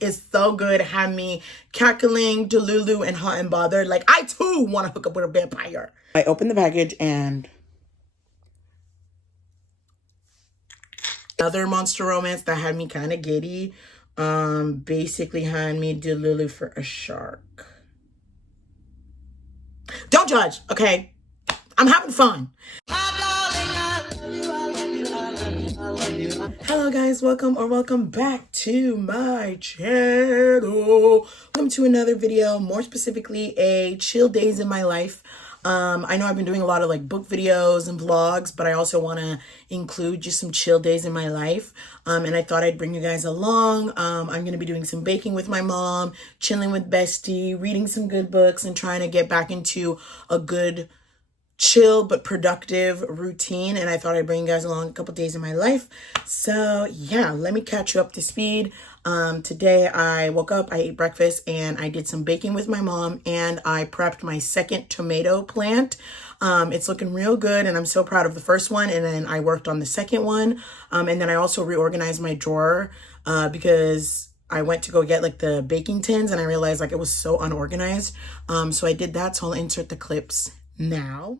is so good. Had me cackling, delulu, and hot and bothered. Like, I too want to hook up with a vampire. I opened the package and another monster romance that had me kind of giddy. Basically had me delulu for a shark. Don't judge, okay? I'm having fun. Hello guys, welcome back to my channel. Welcome to another video, more specifically a chill days in my life. I know I've been doing a lot of like book videos and vlogs, but I also want to include just some chill days in my life. And I thought I'd bring you guys along. I'm going to be doing some baking with my mom, chilling with bestie, reading some good books, and trying to get back into a good chill but productive routine. And I thought I'd bring you guys along a couple days in my life. So yeah, let me catch you up to speed. Today I woke up, I ate breakfast, and I did some baking with my mom, and I prepped my second tomato plant. It's looking real good, and I'm so proud of the first one. And then I worked on the second one. And then I also reorganized my drawer because I went to go get like the baking tins, and I realized like it was so unorganized. So I did that. So I'll insert the clips now.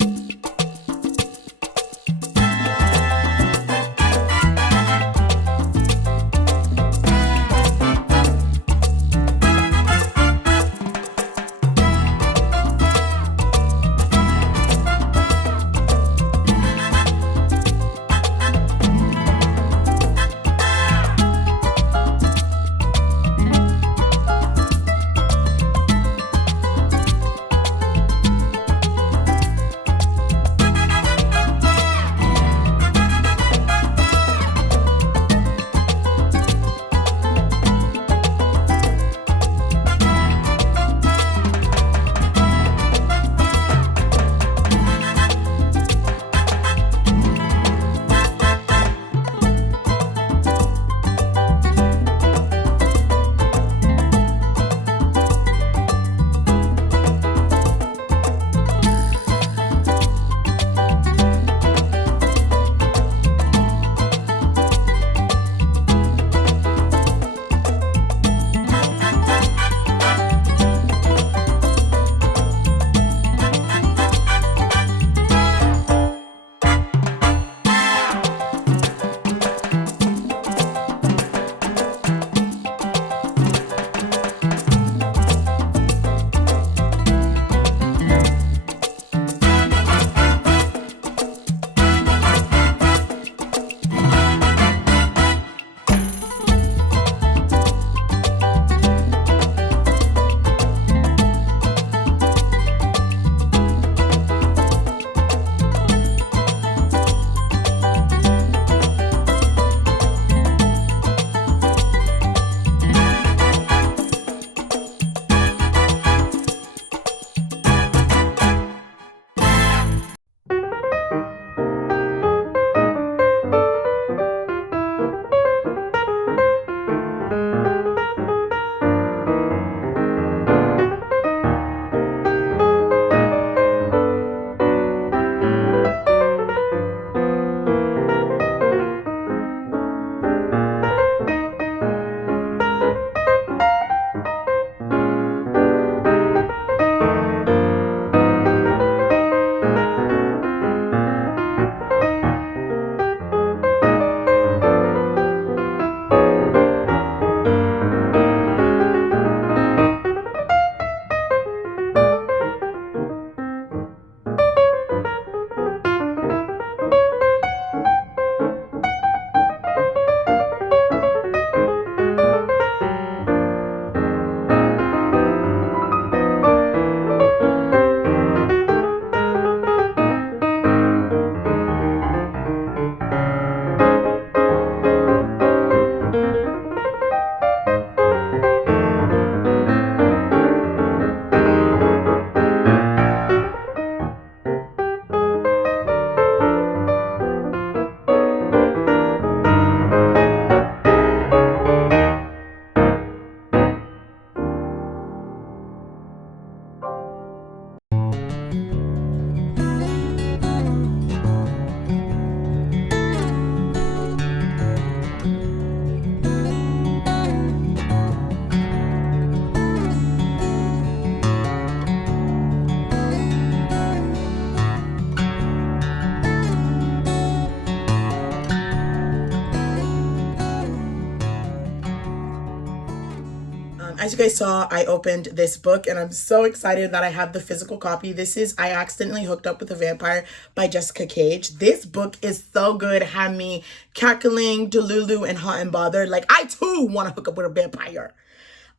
as you guys saw, I opened this book and I'm so excited that I have the physical copy. This is I Accidentally Hooked Up with a Vampire by Jessica Cage. This book is so good. Had me cackling, delulu, and hot and bothered. Like, I too want to hook up with a vampire.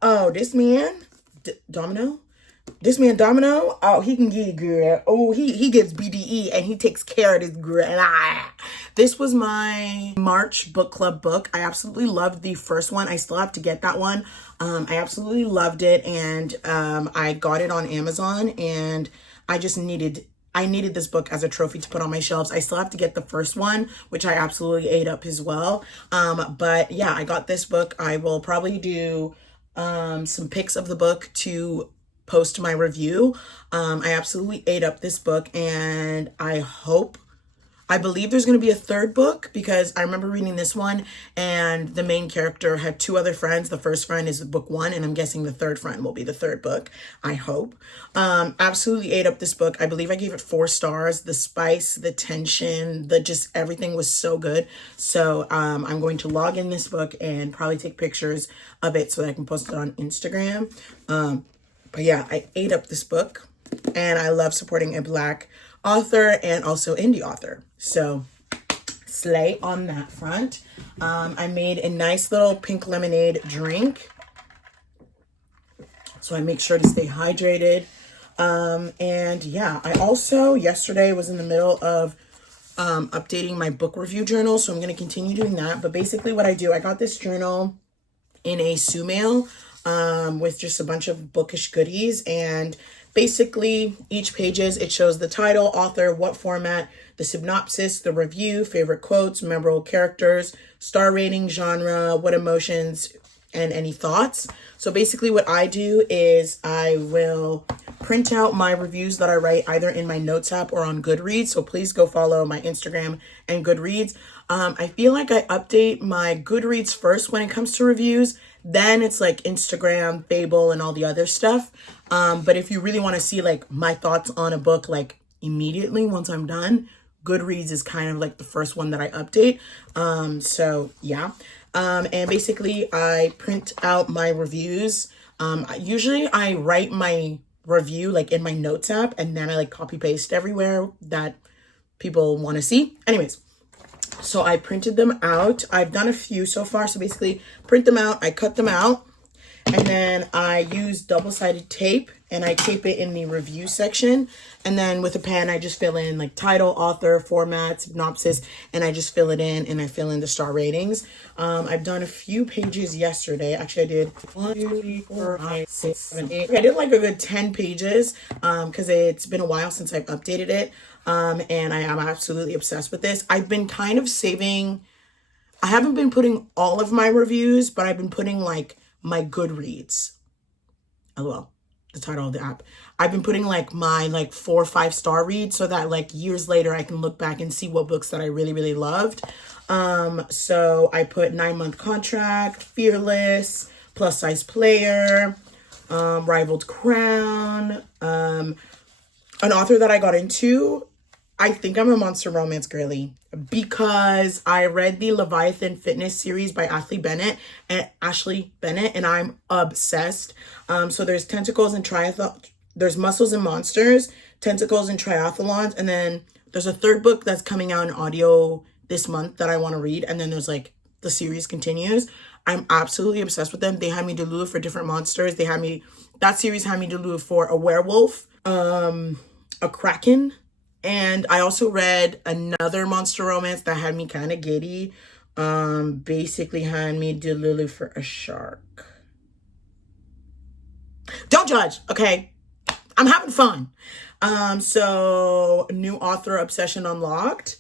Oh, this man, Domino? This man, Domino, oh, he can get it, girl. Oh, he gives BDE and he takes care of this girl. This was my March book club book. I absolutely loved the first one. I still have to get that one. I absolutely loved it, and I got it on Amazon, and I needed this book as a trophy to put on my shelves. I still have to get the first one, which I absolutely ate up as well. But yeah, I got this book. I will probably do some pics of the book to post my review. I absolutely ate up this book, and I believe there's going to be a third book, because I remember reading this one and the main character had two other friends. The first friend is book one, and I'm guessing the third friend will be the third book. I hope. Absolutely ate up this book. I believe I gave it 4 stars. The spice, the tension, just everything was so good. So I'm going to log in this book and probably take pictures of it so that I can post it on Instagram. But yeah, I ate up this book, and I love supporting a Black author and also indie author. So slay on that front. I made a nice little pink lemonade drink, so I make sure to stay hydrated. And yeah, I also yesterday was in the middle of updating my book review journal, so I'm going to continue doing that. But basically what I do, I got this journal in a Sue mail with just a bunch of bookish goodies, and basically each pages, it shows the title, author, what format, the synopsis, the review, favorite quotes, memorable characters, star rating, genre, what emotions, and any thoughts. So basically what I do is I will print out my reviews that I write either in my notes app or on Goodreads. So please go follow my Instagram and Goodreads. I feel like I update my Goodreads first when it comes to reviews. Then it's like Instagram, Fable, and all the other stuff. But if you really want to see like my thoughts on a book like immediately once I'm done, Goodreads is kind of like the first one that I update. So yeah. And basically I print out my reviews. Usually I write my review like in my notes app, and then I like copy paste everywhere that people want to see. Anyways, so I printed them out. I've done a few so far. So basically print them out, I cut them out, and then I use double-sided tape and I tape it in the review section. And then with a pen, I just fill in like title, author, format, synopsis, and I just fill it in, and I fill in the star ratings. I've done a few pages yesterday. Actually, I did 1, 2, 3, 4, 5, 6, 7, 8. I did like a good 10 pages because it's been a while since I've updated it. And I am absolutely obsessed with this. I've been kind of saving, I haven't been putting all of my reviews, but I've been putting like my Goodreads. LOL, the title of the app. I've been putting like my like 4 or 5 star reads so that like years later I can look back and see what books that I really, really loved. So I put 9-month contract, fearless, plus size player, rivaled crown, an author that I got into. I think I'm a monster romance girly because I read the Leviathan Fitness series by Ashley Bennett, and I'm obsessed. So there's tentacles and there's muscles and monsters, tentacles and triathlons, and then there's a third book that's coming out in audio this month that I want to read, and then there's like the series continues. I'm absolutely obsessed with them. They had me delulu for different monsters. That series had me delulu for a werewolf, a kraken, and I also read another monster romance that had me kind of giddy. Basically had me delulu for a shark. Don't judge, okay? I'm having fun. So new author obsession unlocked, ?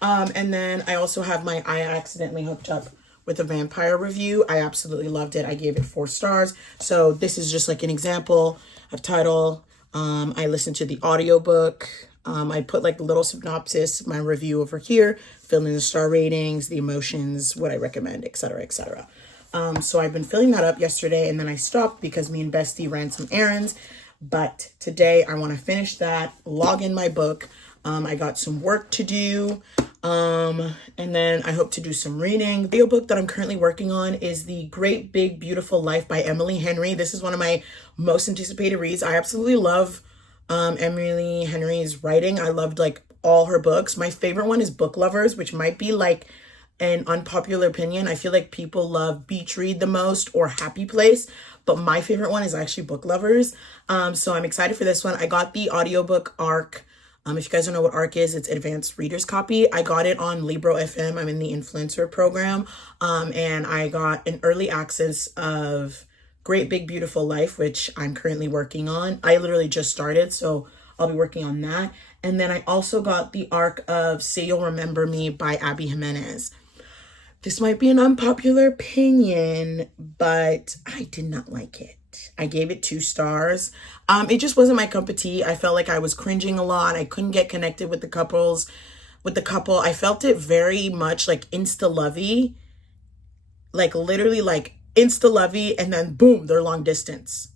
And then I also have my I Accidentally Hooked Up with a Vampire review. I absolutely loved it. I gave it 4 stars. So this is just like an example of title. I listened to the audiobook. I put like a little synopsis, my review over here, fill in the star ratings, the emotions, what I recommend, etc., etc. So I've been filling that up yesterday, and then I stopped because me and Bestie ran some errands. But today I want to finish that, log in my book. I got some work to do. And then I hope to do some reading. The audiobook that I'm currently working on is The Great Big Beautiful Life by Emily Henry. This is one of my most anticipated reads. I absolutely love Emily Henry's writing. I loved like all her books. My favorite one is Book Lovers, which might be like an unpopular opinion. I feel like people love Beach Read the most or Happy Place, but my favorite one is actually Book Lovers. So I'm excited for this one. I got the audiobook ARC. If you guys don't know what ARC is, it's Advanced Reader's Copy. I got it on Libro FM. I'm in the influencer program. And I got an early access of Great Big Beautiful Life, which I'm currently working on. I literally just started, so I'll be working on that. And then I also got the ARC of Say You'll Remember Me by Abby Jimenez. This might be an unpopular opinion, but I did not like it. I gave it 2 stars. It just wasn't my cup of tea. I felt like I was cringing a lot. I couldn't get connected with the couple. I felt it very much like insta-lovey. Like literally like insta-lovey, and then boom, they're long distance.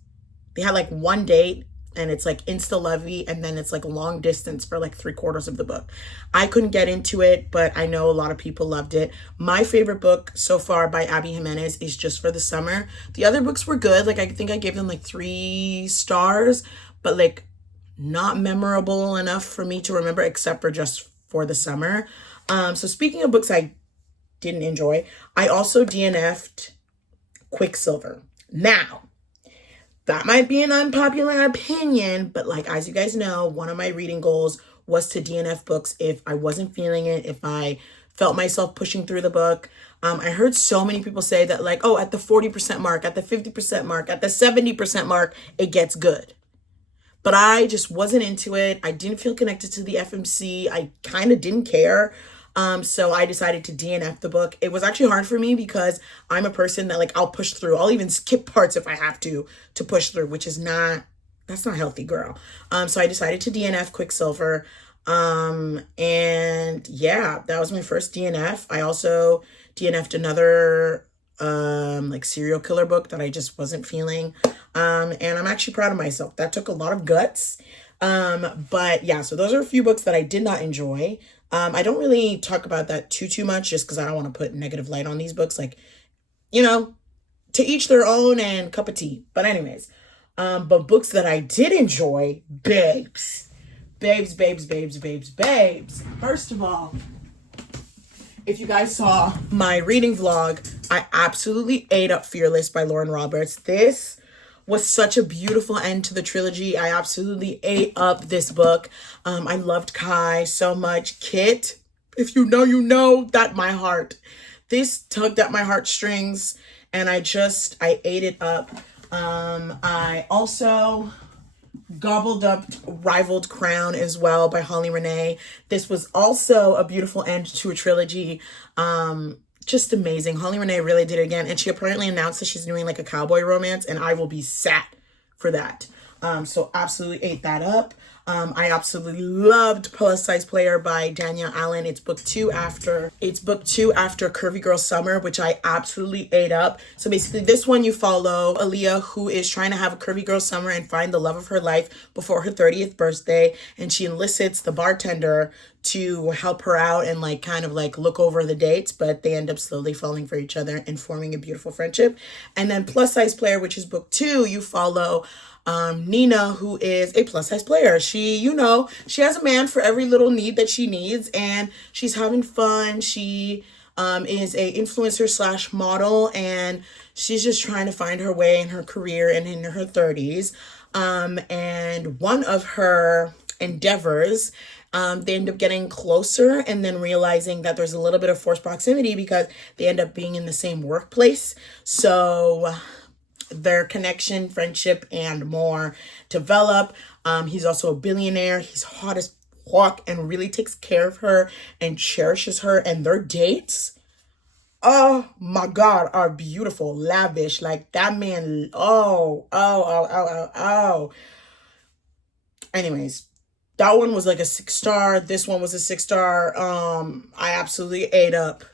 They had like one date and it's like insta-lovey, and then it's like long distance for like 3/4 of the book. I couldn't get into it, but I know a lot of people loved it. My favorite book so far by Abby Jimenez is Just for the Summer. The other books were good. Like I think I gave them like 3 stars, but like not memorable enough for me to remember except for Just for the Summer. So speaking of books I didn't enjoy, I also DNF'd Quicksilver. Now, that might be an unpopular opinion, but like, as you guys know, one of my reading goals was to DNF books if I wasn't feeling it, if I felt myself pushing through the book. I heard so many people say that like, oh, at the 40% mark, at the 50% mark, at the 70% mark, it gets good. But I just wasn't into it. I didn't feel connected to the FMC. I kind of didn't care. So I decided to DNF the book. It was actually hard for me because I'm a person that like, I'll push through. I'll even skip parts if I have to push through, which is that's not healthy, girl. So I decided to DNF Quicksilver. And yeah, that was my first DNF. I also DNF'd another, like serial killer book that I just wasn't feeling. And I'm actually proud of myself. That took a lot of guts. But yeah, so those are a few books that I did not enjoy. I don't really talk about that too much just because I don't want to put negative light on these books. Like, you know, to each their own and cup of tea. But anyways, but books that I did enjoy, babes. First of all, if you guys saw my reading vlog, I absolutely ate up Fearless by Lauren Roberts. This was such a beautiful end to the trilogy. I absolutely ate up this book. I loved Kai so much. Kit, if you know, you know that my heart. This tugged at my heartstrings, and I ate it up. I also gobbled up Rivaled Crown as well by Holly Renee. This was also a beautiful end to a trilogy. Just amazing. Holly Renee really did it again. And she apparently announced that she's doing like a cowboy romance, and I will be sat for that. So absolutely ate that up. I absolutely loved Plus Size Player by Danielle Allen. It's book 2 after Curvy Girl Summer, which I absolutely ate up. So basically this one, you follow Aaliyah, who is trying to have a curvy girl summer and find the love of her life before her 30th birthday. And she enlists the bartender to help her out and like kind of like look over the dates, but they end up slowly falling for each other and forming a beautiful friendship. And then Plus Size Player, which is book 2, you follow Nina, who is a plus size player. She has a man for every little need that she needs, and she's having fun. She is a influencer / model, and she's just trying to find her way in her career and in her 30s. And one of her endeavors, they end up getting closer and then realizing that there's a little bit of forced proximity because they end up being in the same workplace. So their connection, friendship, and more develop. He's also a billionaire. He's hot as fuck and really takes care of her and cherishes her. And their dates, oh my God, are beautiful, lavish. Like that man, oh. Anyways, that one was like a 6-star. This one was a 6-star. I absolutely ate up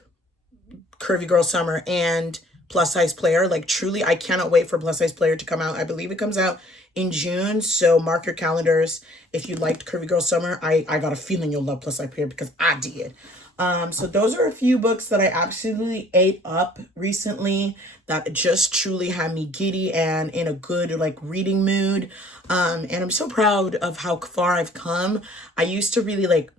Curvy Girl Summer and Plus Size Player. Like, truly, I cannot wait for Plus Size Player to come out. I believe it comes out in June, so mark your calendars. If you liked Curvy Girl Summer, I got a feeling you'll love Plus Size Player because I did. So those are a few books that I absolutely ate up recently that just truly had me giddy and in a good like reading mood. And I'm so proud of how far I've come. I used to really like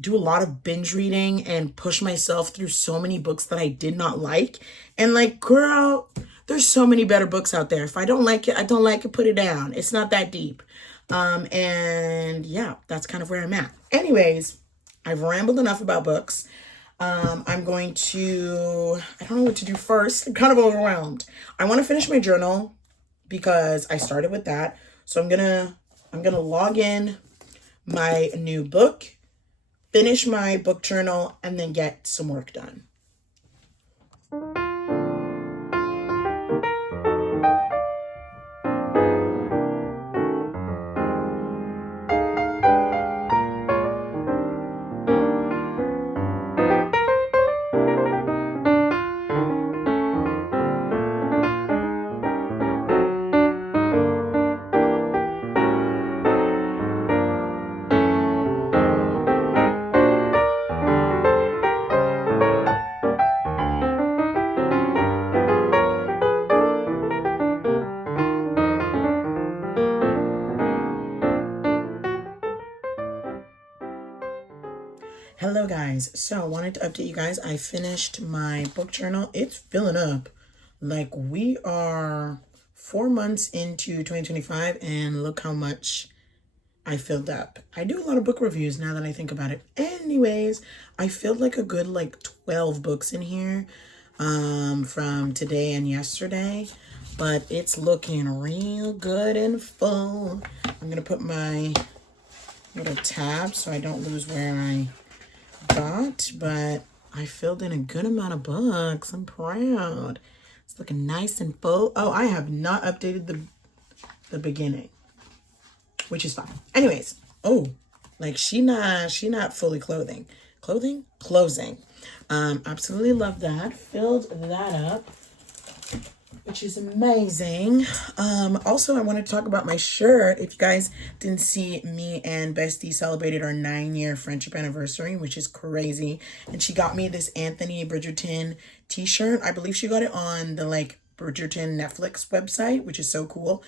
do a lot of binge reading and push myself through so many books that I did not like. And like, girl, there's so many better books out there. If I don't like it, I don't like it, put it down. It's not that deep. And yeah, that's kind of where I'm at. Anyways, I've rambled enough about books. I'm going to, I don't know what to do first. I'm kind of overwhelmed. I want to finish my journal because I started with that. So I'm gonna log in my new book, finish my book journal, and then get some work done. Hello guys, so I wanted to update you guys. I finished my book journal. It's filling up. Like, we are 4 months into 2025 and look how much I filled up. I do a lot of book reviews now that I think about it. Anyways, I filled like a good like 12 books in here from today and yesterday, but it's looking real good and full. I'm gonna put my little tab so I don't lose where I got, but I filled in a good amount of books. I'm proud. It's looking nice and full. Oh, I have not updated the beginning, which is fine. Anyways, oh, like she not fully closing. Absolutely love that. Filled that up, which is amazing. Also, I wanted to talk about my shirt. If you guys didn't see, me and Bestie celebrated our 9-year friendship anniversary, which is crazy. And she got me this Anthony Bridgerton t-shirt. I believe she got it on the like Bridgerton Netflix website, which is so cool.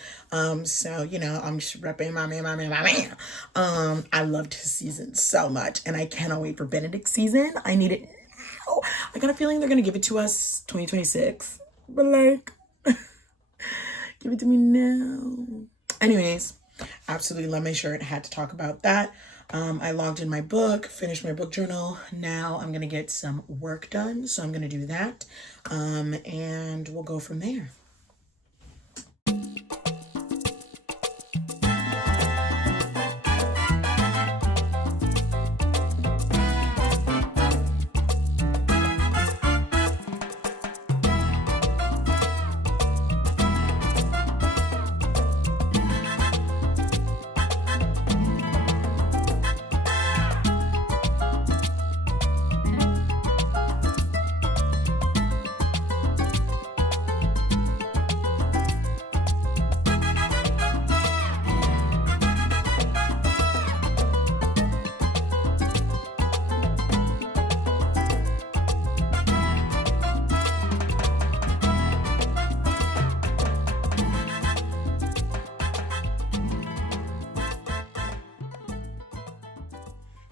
So, you know, I'm just repping my man. I loved his season so much, and I cannot wait for Benedict's season. I need it now. I got a feeling they're gonna give it to us 2026, but like, give it to me now. Anyways, absolutely love my shirt. Had to talk about that. I logged in my book, finished my book journal. Now I'm gonna get some work done, so I'm gonna do that, and we'll go from there.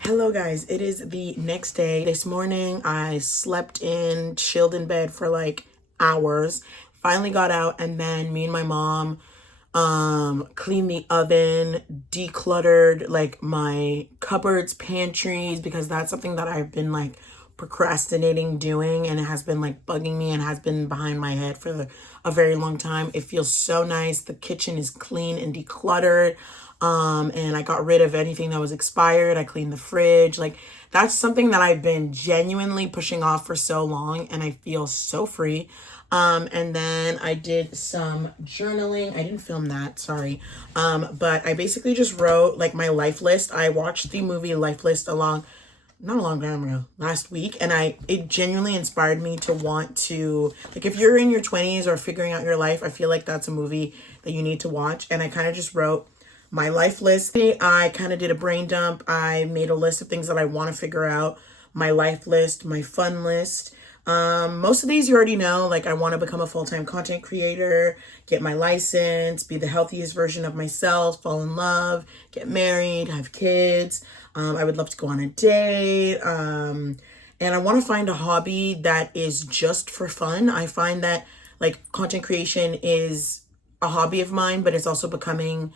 Hello guys, it is the next day. This morning I slept in, chilled in bed for like hours, finally got out, and then me and my mom cleaned the oven, decluttered like my cupboards, pantries, because that's something that I've been like procrastinating doing, and it has been like bugging me and has been behind my head for a very long time. It feels so nice. The kitchen is clean and decluttered. And I got rid of anything that was expired. I cleaned the fridge. Like, that's something that I've been genuinely pushing off for so long, and I feel so free. And then I did some journaling. I didn't film that, sorry. But I basically just wrote like my life list. I watched the movie Life List not a long time ago, last week, and it genuinely inspired me to want to, like, if you're in your 20s or figuring out your life, I feel like that's a movie that you need to watch. And I kind of just wrote my life list. I kind of did a brain dump. I made a list of things that I want to figure out, my life list, my fun list. Most of these you already know, like I want to become a full-time content creator, get my license, be the healthiest version of myself, fall in love, get married, have kids. I would love to go on a date. And I want to find a hobby that is just for fun. I find that like content creation is a hobby of mine, but it's also becoming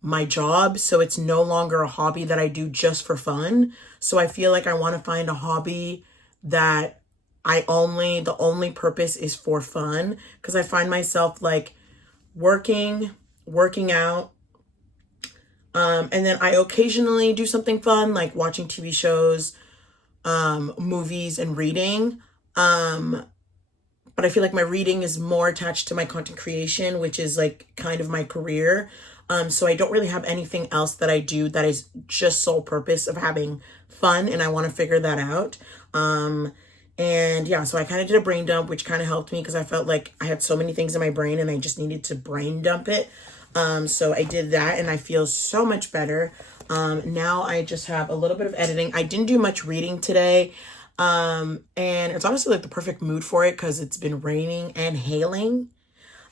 my job. So it's no longer a hobby that I do just for fun. So I feel like I want to find a hobby that the only purpose is for fun, because I find myself like working out, and then I occasionally do something fun like watching TV shows, movies, and reading. But I feel like my reading is more attached to my content creation, which is like kind of my career. So I don't really have anything else that I do that is just sole purpose of having fun, and I want to figure that out. And yeah, so I kind of did a brain dump, which kind of helped me because I felt like I had so many things in my brain and I just needed to brain dump it. So I did that and I feel so much better. Now I just have a little bit of editing. I didn't do much reading today. And it's honestly like the perfect mood for it because it's been raining and hailing.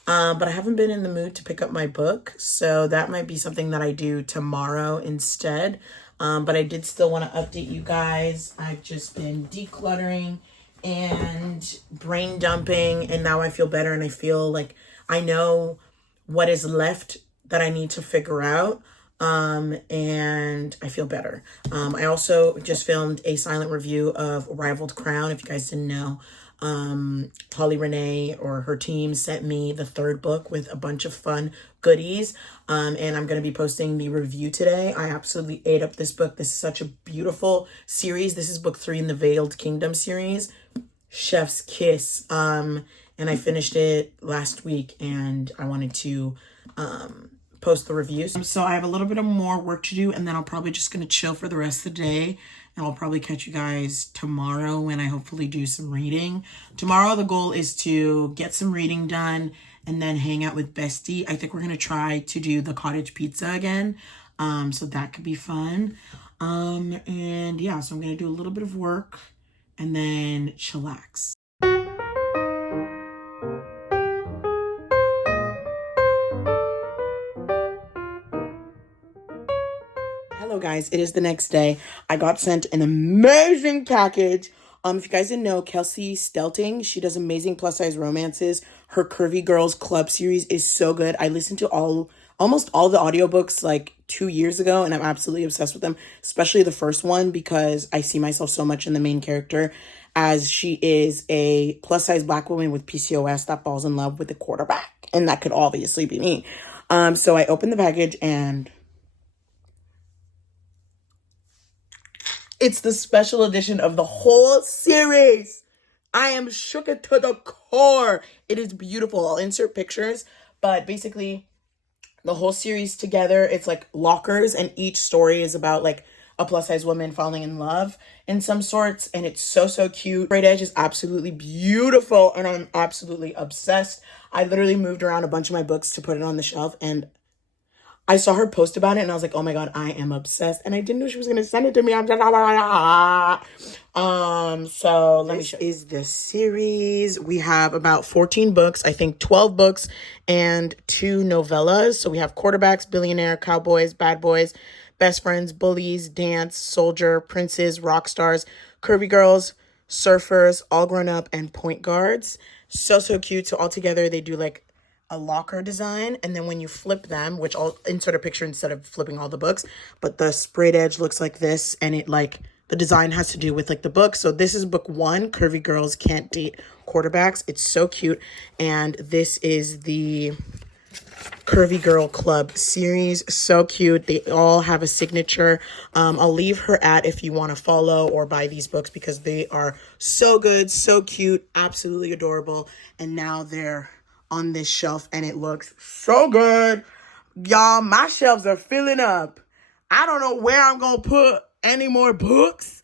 But I haven't been in the mood to pick up my book. So that might be something that I do tomorrow instead. But I did still want to update you guys. I've just been decluttering and brain dumping, and now I feel better and I feel like I know what is left that I need to figure out. And I feel better. I also just filmed a silent review of Rivaled Crown. If you guys didn't know, Holly Renee or her team sent me the third book with a bunch of fun goodies. And I'm going to be posting the review today. I absolutely ate up this book. This is such a beautiful series. This is book 3 in the Veiled Kingdom series, Chef's Kiss. And I finished it last week and I wanted to, post the reviews. So I have a little bit of more work to do, and then I'll probably just going to chill for the rest of the day. And I'll probably catch you guys tomorrow when I hopefully do some reading. Tomorrow, the goal is to get some reading done and then hang out with Bestie. I think we're going to try to do the cottage pizza again. So that could be fun. And yeah, so I'm going to do a little bit of work and then chillax. Hello guys, it is the next day. I got sent an amazing package. If you guys didn't know, Kelsey Stelting, she does amazing plus size romances. Her Curvy Girls Club series is so good. I listened to almost all the audiobooks like 2 years ago, and I'm absolutely obsessed with them, especially the first one because I see myself so much in the main character, as she is a plus size Black woman with PCOS that falls in love with a quarterback, and that could obviously be me. So I opened the package and it's the special edition of the whole series. I am shook to the core. It is beautiful. I'll insert pictures, but basically the whole series together, it's like lockers, and each story is about like a plus size woman falling in love in some sorts, and it's so cute. Straight Edge is absolutely beautiful, and I'm absolutely obsessed. I literally moved around a bunch of my books to put it on the shelf, and I saw her post about it and I was like, oh my God, I am obsessed. And I didn't know she was going to send it to me. I'm just, so let me show you. This is the series. We have about 14 books, I think 12 books and 2 novellas. So we have Quarterbacks, Billionaire, Cowboys, Bad Boys, Best Friends, Bullies, Dance, Soldier, Princes, Rock Stars, Curvy Girls, Surfers, All Grown Up, and Point Guards. So cute. So all together they do like a locker design, and then when you flip them, which I'll insert a picture instead of flipping all the books, but the sprayed edge looks like this, and it like the design has to do with like the book. So this is book 1, Curvy Girls Can't Date Quarterbacks. It's so cute. And this is the Curvy Girl Club series. So cute. They all have a signature. I'll leave her at if you want to follow or buy these books because they are so good, so cute, absolutely adorable. And now they're on this shelf and it looks so good. Y'all, my shelves are filling up. I don't know where I'm going to put any more books,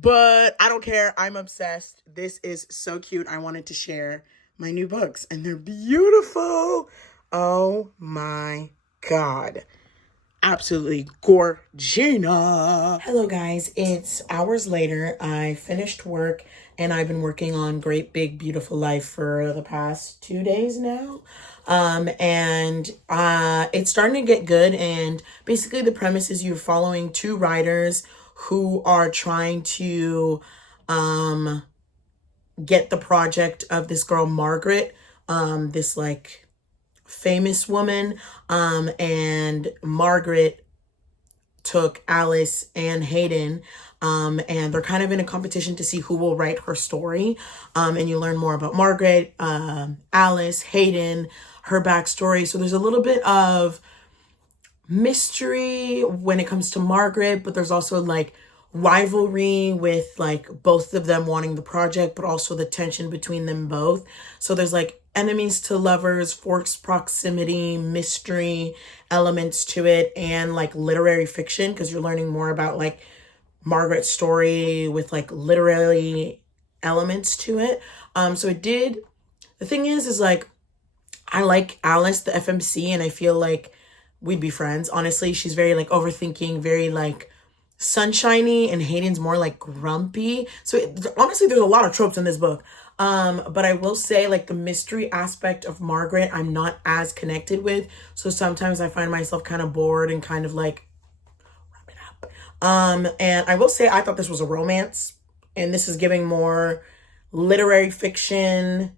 But I don't care. I'm obsessed. This is so cute. I wanted to share my new books, and they're beautiful. Oh my God. Absolutely gorgina. Hello guys, it's hours later. I finished work and I've been working on Great Big Beautiful Life for the past 2 days now. And it's starting to get good, and basically the premise is you're following two writers who are trying to get the project of this girl Margaret, this like famous woman, and Margaret took Alice and Hayden, and they're kind of in a competition to see who will write her story, and you learn more about Margaret, Alice, Hayden, her backstory. So there's a little bit of mystery when it comes to Margaret, but there's also like rivalry with like both of them wanting the project, but also the tension between them both. So there's like enemies to lovers, forced proximity, mystery elements to it, and like literary fiction, because you're learning more about like Margaret's story with like literary elements to it. The thing is like, I like Alice, the FMC, and I feel like we'd be friends. Honestly, she's very like overthinking, very like sunshiny, and Hayden's more like grumpy. So honestly, there's a lot of tropes in this book. But I will say like the mystery aspect of Margaret, I'm not as connected with. So sometimes I find myself kind of bored and kind of like, wrap it up. And I will say I thought this was a romance, and this is giving more literary fiction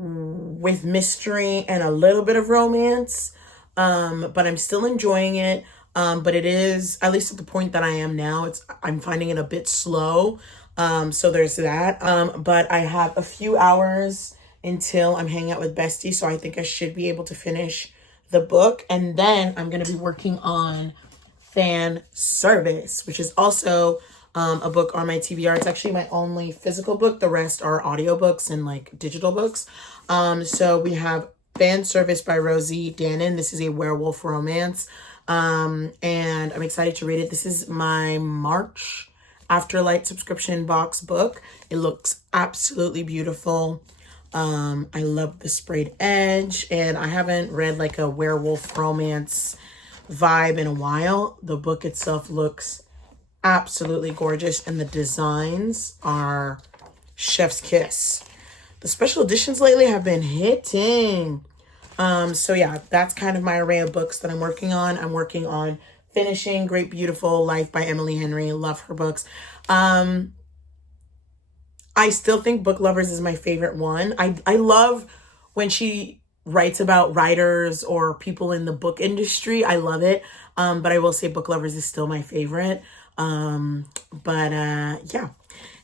with mystery and a little bit of romance. But I'm still enjoying it. But it is, at least at the point that I am now, I'm finding it a bit slow. So there's that. But I have a few hours until I'm hanging out with Bestie, so I think I should be able to finish the book. And then I'm going to be working on Fan Service, which is also a book on my TBR. It's actually my only physical book. The rest are audiobooks and like digital books. So we have Fan Service by Rosie Dannon. This is a werewolf romance. And I'm excited to read it. This is my March Afterlight subscription box book. It looks absolutely beautiful. I love the sprayed edge, and I haven't read like a werewolf romance vibe in a while. The book itself looks absolutely gorgeous, and the designs are chef's kiss. The special editions lately have been hitting. So yeah, that's kind of my array of books that I'm working on. I'm working on finishing Great Beautiful Life by Emily Henry. Love her books. I still think Book Lovers is my favorite one. I love when she writes about writers or people in the book industry. I love it. But I will say Book Lovers is still my favorite. Yeah.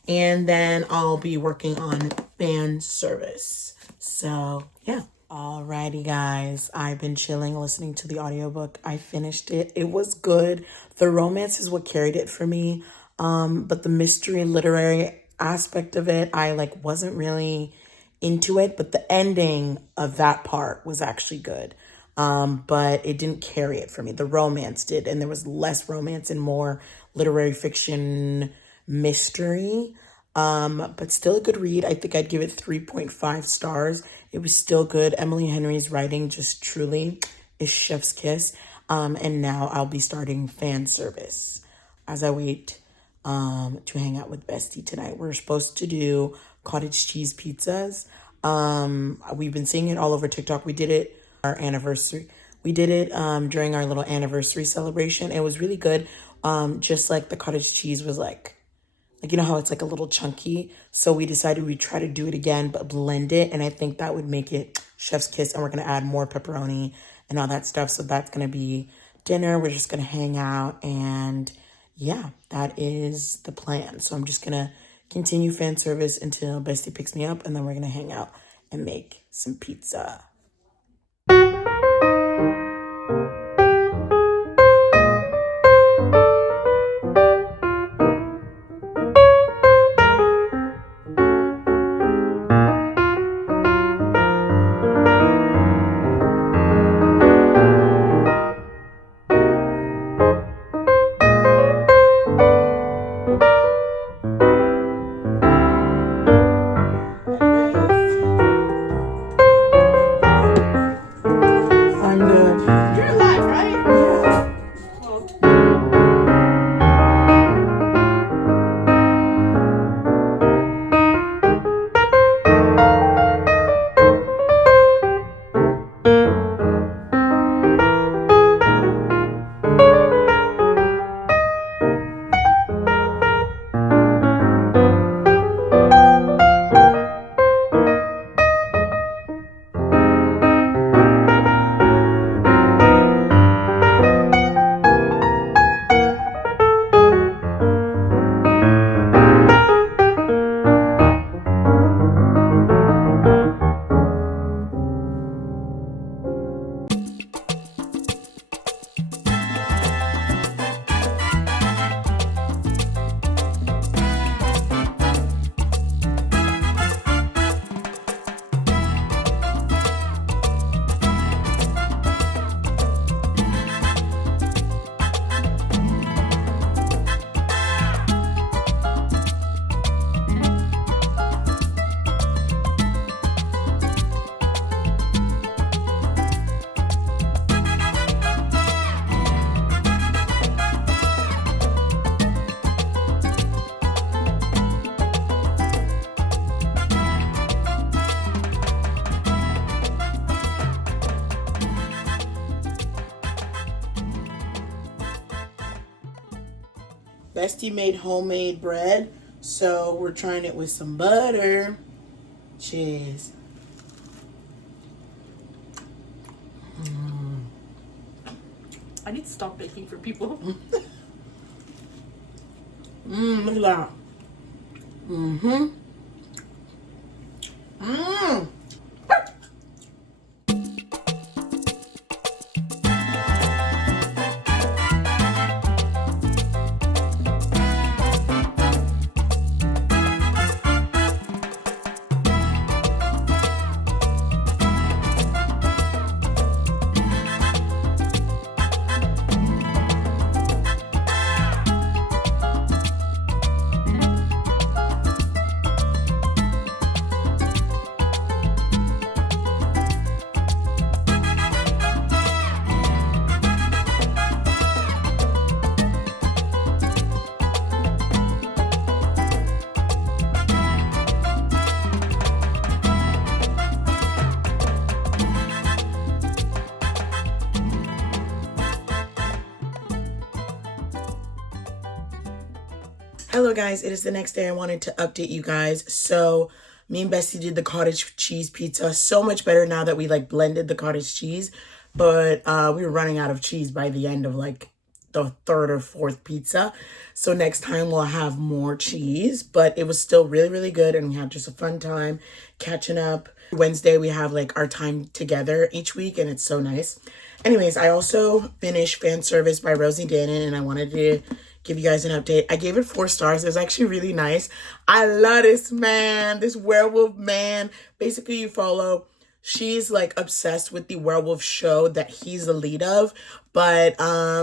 And then I'll be working on Fan Service. So yeah. Alrighty guys, I've been chilling listening to the audiobook. I finished it. It was good. The romance is what carried it for me. But the mystery literary aspect of it, I like wasn't really into it, but the ending of that part was actually good. But it didn't carry it for me. The romance did, and there was less romance and more literary fiction mystery. But still a good read. I think I'd give it 3.5 stars. It was still good. Emily Henry's writing just truly is chef's kiss. And now I'll be starting Fan Service as I wait to hang out with Bestie tonight. We're supposed to do cottage cheese pizzas. We've been seeing it all over TikTok. We did it our anniversary. We did it during our little anniversary celebration. It was really good. Just like the cottage cheese was like, you know how it's like a little chunky? So we decided we'd try to do it again, but blend it. And I think that would make it chef's kiss. And we're going to add more pepperoni and all that stuff. So that's going to be dinner. We're just going to hang out. And yeah, that is the plan. So I'm just going to continue Fan Service until Bestie picks me up. And then we're going to hang out and make some pizza. Bestie made homemade bread, so we're trying it with some butter. Cheers. I need to stop baking for people. Look at that. Hello guys, it is the next day. I wanted to update you guys. So me and Bestie did the cottage cheese pizza. So much better now that we like blended the cottage cheese. But we were running out of cheese by the end of like the third or fourth pizza. So next time we'll have more cheese. But it was still really, really good. And we had just a fun time catching up. Wednesday we have like our time together each week and it's so nice. Anyways, I also finished Fan Service by Rosie Dannon and I wanted to give you guys an update. I gave it 4 stars. It was actually really nice. I love this man, this werewolf man. Basically, you follow, she's like obsessed with the werewolf show that he's the lead of, but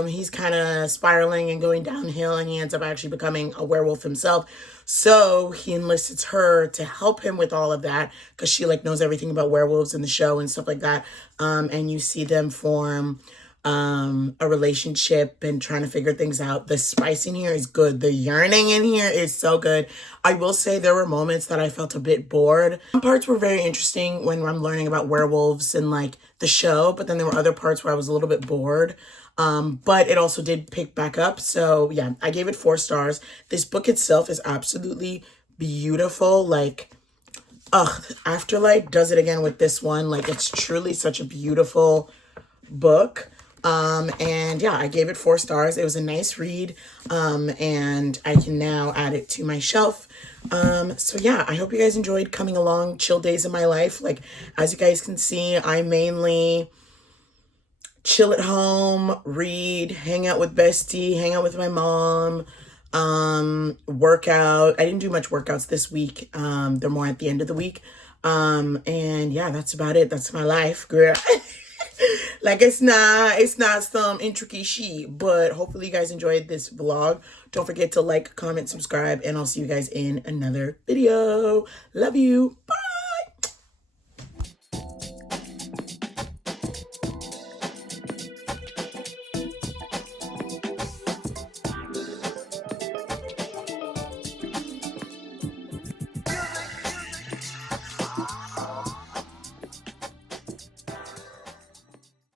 he's kind of spiraling and going downhill and he ends up actually becoming a werewolf himself. So he enlists her to help him with all of that because she like knows everything about werewolves in the show and stuff like that. And you see them form a relationship and trying to figure things out. The spice in here is good. The yearning in here is so good. I will say there were moments that I felt a bit bored. Some parts were very interesting when I'm learning about werewolves and like the show, but then there were other parts where I was a little bit bored. But it also did pick back up. So yeah, I gave it 4 stars. This book itself is absolutely beautiful. Like, Afterlight does it again with this one. Like, it's truly such a beautiful book. And yeah, I gave it 4 stars. It was a nice read. And I can now add it to my shelf. So yeah, I hope you guys enjoyed coming along chill days in my life. Like, as you guys can see, I mainly chill at home, read, hang out with Bestie, hang out with my mom, workout. I didn't do much workouts this week. They're more at the end of the week. And yeah, that's about it. That's my life, girl. Like, it's not some intricate shit, but hopefully you guys enjoyed this vlog. Don't forget to like, comment, subscribe, and I'll see you guys in another video. Love you. Bye.